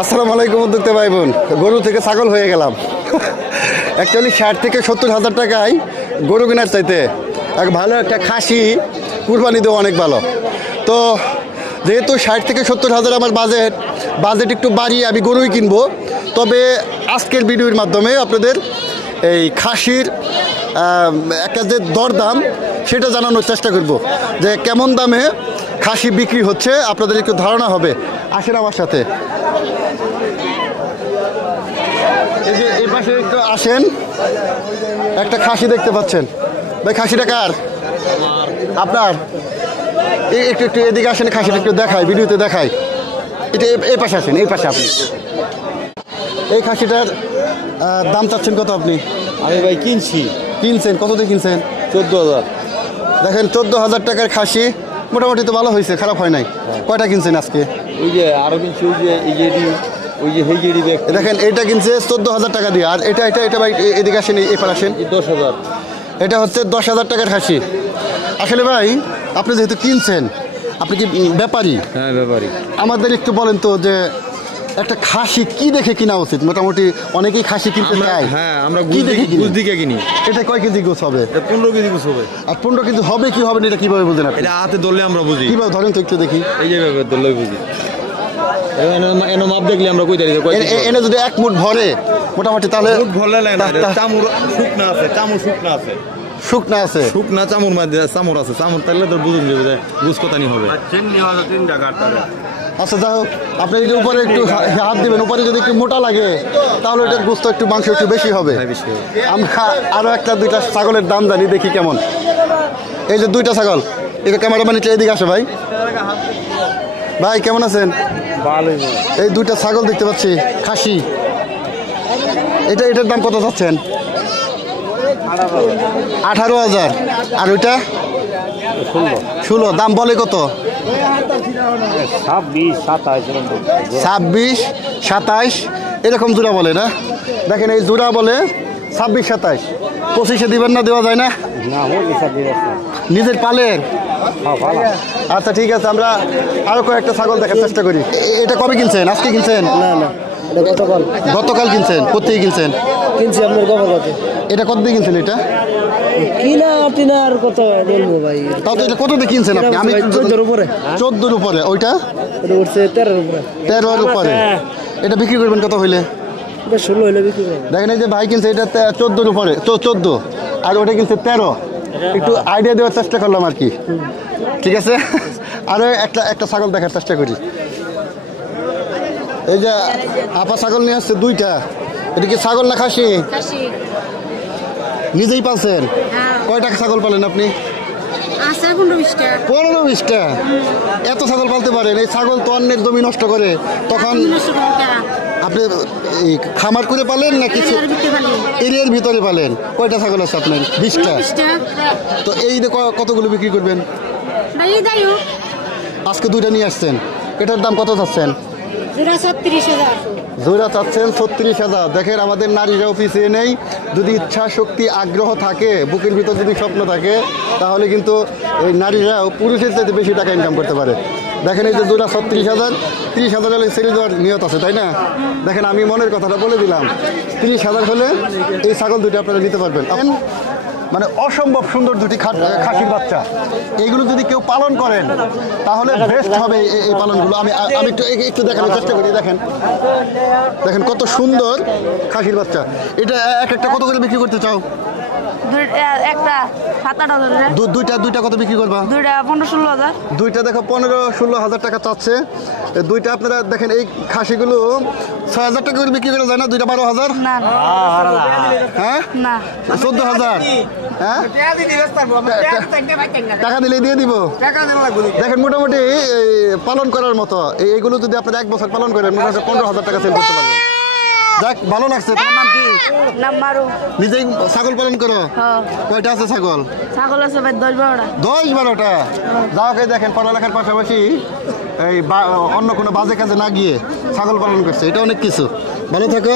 আসসালামু আলাইকুম উদ্যোক্তা ভাই বোন। গরু থেকে ছাগল হয়ে গেলাম। অ্যাকচুয়ালি 60 থেকে 70 হাজার টাকায় গরু কেনার চাইতে এক ভালো একটা খাসি কুরবানি দেওয়া অনেক ভালো। তো যেহেতু 60 থেকে 70 হাজার আমার বাজেট একটু বাড়িয়ে আমি গরুই কিনবো। তবে আজকের ভিডিওর মাধ্যমে আপনাদের এই খাসির একটা যে দরদাম সেটা জানানোর চেষ্টা করব, যে কেমন দামে খাসি বিক্রি হচ্ছে আপনাদের একটু ধারণা হবে। আসেন আমার সাথে, এই যে এই পাশে একটু আসেন। একটা খাসি দেখতে পাচ্ছেন ভাই, খাসিটা কার? আপনার? একটু একটু এদিকে আসেন, খাসিটা একটু দেখাই, ভিডিওতে দেখাই। এটা এই পাশে আসেন, এই পাশে আপনি। এই খাসিটার দাম চাচ্ছেন কত আপনি? আমি ভাই কিনছেন কত দিয়ে কিনছেন? 14,000। দেখেন 14,000 টাকার খাসি মোটামুটি তো ভালো হয়েছে, খারাপ হয় নাই। কয়টা কিনছেন আজকে? ওই যে আরো কিনছি, ওই যে হেজেডি ব্যাগ। দেখেন এইটা কিনছে 14,000 টাকা দিয়ে। আর এটা ভাই এদিকে আসেন, এপার আসেন। 10,000। এটা হচ্ছে 10,000 টাকার খাসি। আসলে ভাই আপনি যেহেতু কিনছেন, আপনি কি ব্যাপারী? হ্যাঁ ব্যাপারী। আমাদের একটু বলেন তো যে একটা খাসি কি দেখে কিনা উচিত? মোটামুটি অনেকেই খাসি কিনতে চায়। হ্যাঁ আমরা কি দেখে গুছ দিকে কিনি। এটা কয় কেজি গোছ হবে? 15 কেজি গোছ হবে। আর 15 কেজি হবে কি হবে না এটা কিভাবে বুঝেন আপনি? এটা হাতে ধরলে আমরা বুঝি। কিভাবে ধরেন তো একটু দেখি। এই যে ধরলে বুঝি। এনে মাপ দেখলে আমরা কই দাঁড়িয়ে এনে যদি এক মুঠ ভরে মোটামুটি, তাহলে ভরলে না। চামড় শুকনা আছে, শুকনা আছে। শুকনা চামড় আছে, চামড় তাহলে তোর বুঝুন যাবে যে বুঝ কথানি হবে। আচ্ছা যাই হোক, আপনি যদি উপরে একটু হাত দিবেন, উপরে যদি একটু মোটা লাগে তাহলে এটার গোস্ত একটু মাংস একটু বেশি হবে। আমরা আরো একটা দুইটা ছাগলের দাম জানি, দেখি কেমন। এই যে দুইটা ছাগল, এটা ক্যামেরাম্যান একটু এদিকে আসে। ভাই ভাই কেমন আছেন? এই দুইটা ছাগল দেখতে পাচ্ছি খাসি, এটার দাম কত চাচ্ছেন? 18,000। আর ওইটা 16। দাম বলে কত? 26-27 এরকম জোড়া বলে না? দেখেন এই জোড়া বলে 26-27। 25-এ দিবেন না? দেওয়া যায় না? নিজের পালের? আচ্ছা ঠিক আছে, আমরা আরো কয়েকটা ছাগল দেখার চেষ্টা করি। এটা কবে কিনছেন? আজকে কিনছেন? না গতকাল কিনছেন? কোথেকে কিনছেন? কিনছি আপনার গভর্নমেন্টে। এটা কত দিয়ে কিনছেন? এটা কিনা আর কত বলবো ভাই? তাও তো এটা কত দিয়ে কিনছেন আপনি? আমি 14-র উপরে। 14-র উপরে। ওইটা এটা উঠছে 13-র উপরে। 13-র উপরে। এটা বিক্রি করবেন কত হইলে? 16 হইলে বিক্রি করবেন। দেখেন এই যে ভাই কিনছে এটা 14-র উপরে, 14, আর ওটা কিনছে 13। একটু আইডিয়া দেওয়ার চেষ্টা করলাম আর কি। ঠিক আছে, আরো একটা ছাগল দেখার চেষ্টা করি। এই যে আপা ছাগল নিয়ে আসছে দুইটা। এটা কি ছাগল না খাসি? নিজেই পালছেন? কয় টাকা ছাগল পালেন আপনি? 15-20টা। এত ছাগল পালতে পারেন? এই ছাগল তো অন্যের জমি নষ্ট করে, তখন আপনি খামার করে পালেন না কিছু এরিয়ার ভিতরে পালেন? কয়টা ছাগল আছে আপনার? 20টা। তো এই কতগুলো বিক্রি করবেন? আজকে দুইটা নিয়ে আসছেন, এটার দাম কত চাচ্ছেন? জোড়া চাচ্ছেন 36,000। দেখেন আমাদের নারীরাও পিছিয়ে নেই। যদি ইচ্ছা শক্তি আগ্রহ থাকে, বুকের ভিতর যদি স্বপ্ন থাকে, তাহলে কিন্তু এই নারীরাও পুরুষের চাইতে বেশি টাকা ইনকাম করতে পারে। দেখেন এই যে জোড়া 36,000, 30,000 হলে ছেড়ে দেওয়ার নিয়ত আছে, তাই না? দেখেন আমি মনের কথাটা বলে দিলাম, 30,000 হলে এই ছাগল দুটো আপনারা নিতে পারবেন। মানে অসম্ভব সুন্দর দুটি খাসির বাচ্চা। এইগুলো যদি কেউ পালন করেন তাহলে বেস্ট হবে এই পালনগুলো। আমি একটু দেখানোর চেষ্টা করি। দেখেন কত সুন্দর খাসির বাচ্চা। এটা একটা কত করে বিক্রি করতে চাও? দুইটা কত বিক্রি করবা? 15-16,000। দুইটা দেখো 15-16,000 টাকা চাচ্ছে। দুইটা আপনারা দেখেন এই খাসিগুলো 6,000 টাকা করে বিক্রি করা যায় না? দুইটা 12,000। হ্যাঁ 14,000। হ্যাঁ টাকা দিলে দিয়ে দিব। দেখেন মোটামুটি পালন করার মতো এইগুলো যদি আপনারা 1 বছর পালন করেন, মোটামুটি 15,000 টাকা সেল করতে পারবেন। যাক, ভালো লাগছে। তোমার নাম কি? নিজেই ছাগল পালন করো? কয়টা আছে ছাগল? আছে ভাই 10-12টা। যাও, দেখেন পড়ালেখার পাশাপাশি এই অন্য কোনো বাজে কাজে না গিয়ে ছাগল পালন করছে, এটা অনেক কিছু। ভালো থাকো।